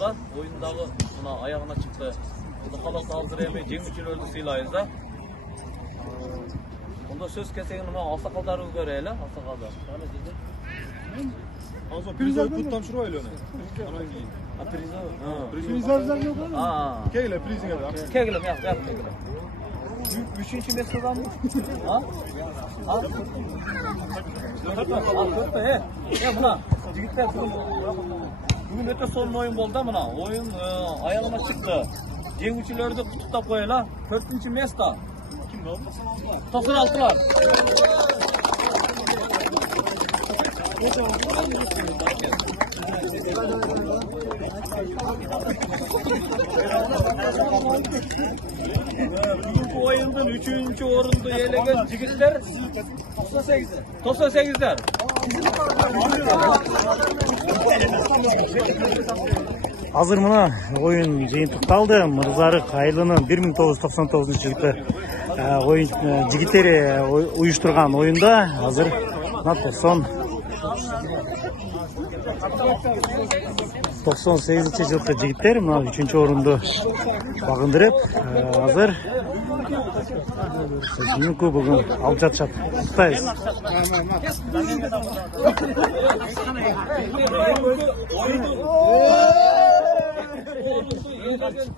Oyundağı buna ayağına çıktı. Kalası hazır emeği жеңүүчүлөрдү сыйлайбыз да. Onda söz kesegen mына аксакалдарыбыз көрөлү, аксакалдар. Азыр призов куттамшырбайлы аны. Анан кийин. Призов. Келе призиңе да. Келе, мyak, келе. Üçüncü mesleğden mi? Ha? Ha? Ya buna jigitler bugün öte son oyun oldu da buna. Oyun ayağıma çıktı. Жеңүүчүлөрдү куттуктап коелу. 4-место. Kim kaldı? 96'lar. Bugünkü oyundan 3. orundu elegen jigitler 98'ler. Hazır mına oyun жыйынтыкталды. Мырзарык Айлынын 1999-жылкы oyun жигиттери уюштурган oyunda азыр son 98-жылкы жигиттер мына 3-орунду багындырып азыр жыйын кубогун алып жатышат. Куттайбыз.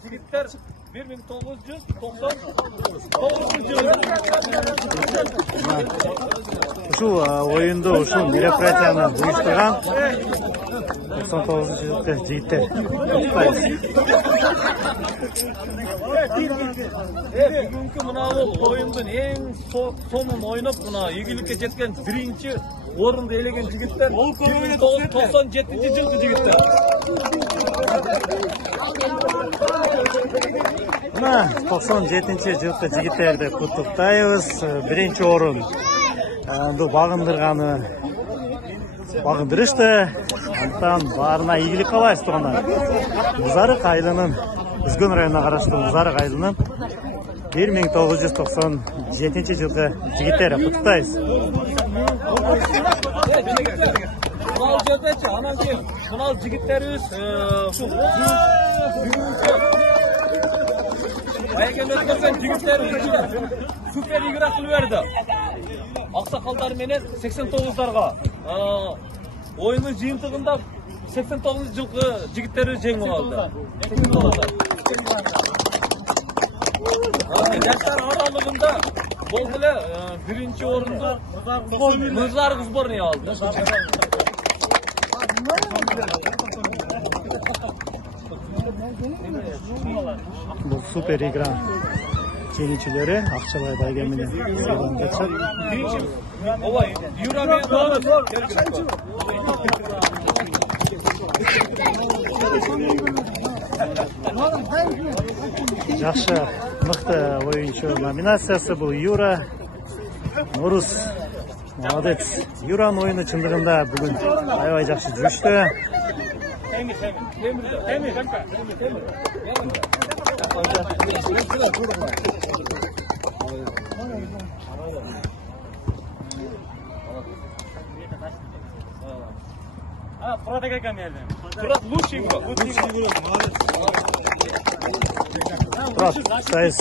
Jigitler 1999 Ушул oyunda ушул мероприятияны уюштурган 99-жылкы жигиттер. Куттайбыз. Bugünkü mınavı oyundun en sonun oynap buna iyilikке жеткен birinci orunda elegen jigitler 97-жылкы jigitler. Мына 97-жылкы жигиттерди куттуктайбыз. Биринчи орун багындырганы багындырышты. Антан баарына ийгилик каалайбыз тугандар. Мырзарык Айлынын Үзгөн районуна караштуу Мырзарык Айлынын 1997-жылкы жигиттери куттуктайбыз. Bunal жердечи анан кийин bunal жигиттерибиз ушул айген өткөргөн жигиттерибиз супер игра кылып берди. Аксакалдар менен 89-дарга oyunun жыйынтыгында 89-жылкы жигиттерибиз жеңип алды. Жаштар аралыгында болду эле биринчи орунду Мырзарык сборный алды. Бул супер игра жеңүүчүлөрү Акчалай Байгем менен сыйланып жатышат. Ой, Юра менен Жакшы, мыкты оюнчу номинациясы бул Юра. Нурус молодец. Юранын оюну чындыгында бүгүн аябай жакшы жүрүштү. Фурат эке кем жерде. Фурат лучший игрок. Фурат, куттайбыз.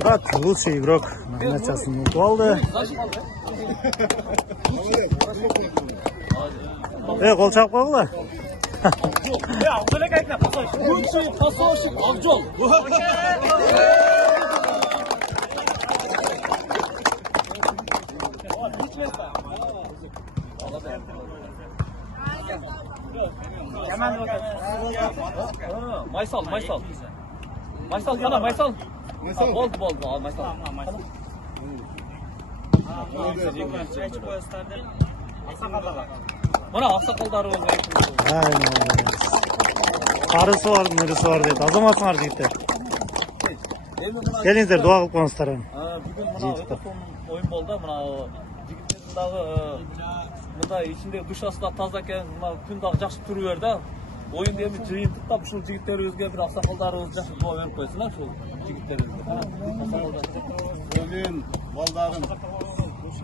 Фурат лучший игрок номинациясын утуп алды. Кол чалып койгула. Лучший пасовщик Акжол. Maysal. Maysal yana Maysal. Oldu. Maysal. Mana аксакалдарыбыз Aynen. Karısı var, nırısı var dedi. Azamatsınlar jigitler. Gelingizler, dua kılıp koyuңуздар. Bugün mına öte son oyun boldu. Mına jigitтердин дагы мында ичинде душ астында таза экен, мына күн дагы жакшы туруп берди. Oyunda эми жыйынтыктап ушул жигиттерибизге бир аксакалдарыбыз жакшы доо берип койсун, ушул жигиттерибизге. Bugün baldarım.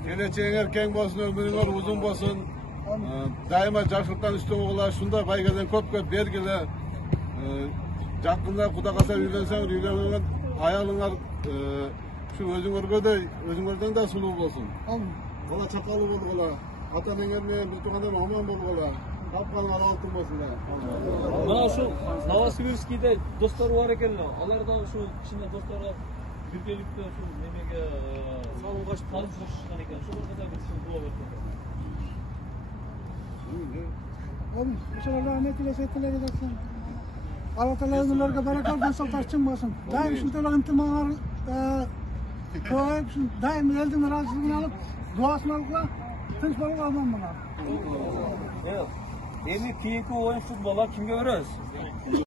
Geleceğin erken bolsun, ömrüңөр uzun bolsun. Daima жақсылықтан үстін болғыла, шunda байгадан көп бергілі. Жақында құда қаса үйленсеңіз, үйленген аяғыңар şu özüңөргө да, өзүңөрдөн да сулуу болсун. Бала чакалы болгула, ата-энеңер менен биз туугандар аман болгула. Капканыңар алтын болсундар. Мына ушул Новосибирскийде достор бар экен. Алар да ушул кичине досторго биргеликте ушул немеге салымга чыккан экен. Ошолорго да бир дуа берсек. Ошолорго rahmet eylesin, Allah Teala ömürlerine bereket versin, tartışmasın. Daim şu tele intimalar koyup, daim elden razılığını alıp, duasını alıp, tınç balık almam bana. Endi keyingi o'yin futbollar kimga beramiz?